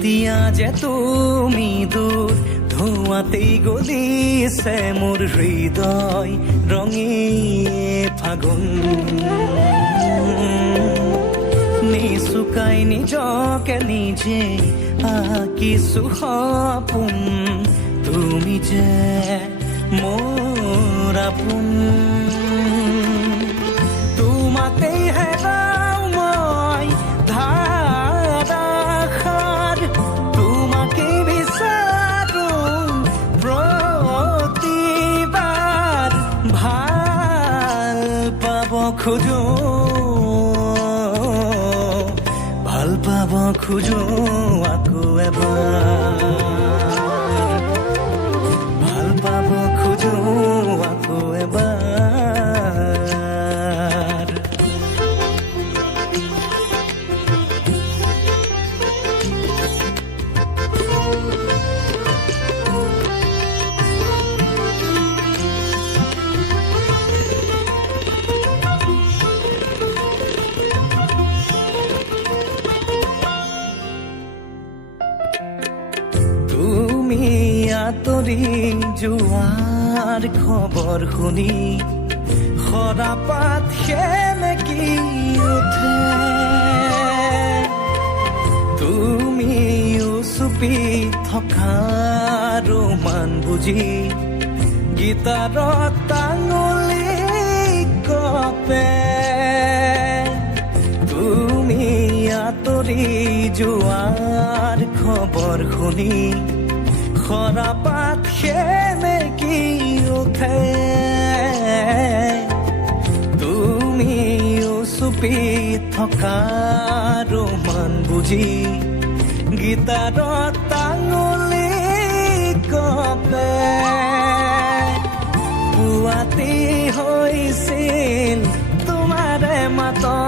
এতিয়া যে তুমি দূৰ ধোঁৱাতেই গলিছে মোৰ হৃদয় ৰঙী ফাগুন নিচুকাই নিজকে নিজে আঁকিছো সপোন তুমি যে মোৰ আপোন তোমাতেই হেৰাও মই ধাৰাসাৰ তোমাকে বিচাৰো প্ৰতিবাৰ ভাল পাব খোজো আকৌ এবাৰ ভাল পাব খোজো আকৌ এবাৰ আঁতৰি যোৱাৰ খবৰ শুনি সৰাপাত সেমেকি উঠে তুমিও চুপি থকা ৰোমান বুজি গীটাৰত টাঙুলি কপে তুমি আঁতৰি যোৱাৰ খবৰ শুনি সৰাপাত সেমেকি উঠে তুমিও চুপি থকা ৰোমান বুজি গীটাৰত টাঙুলি কপে পুৱাতি হৈছিল তোমাৰে মাতত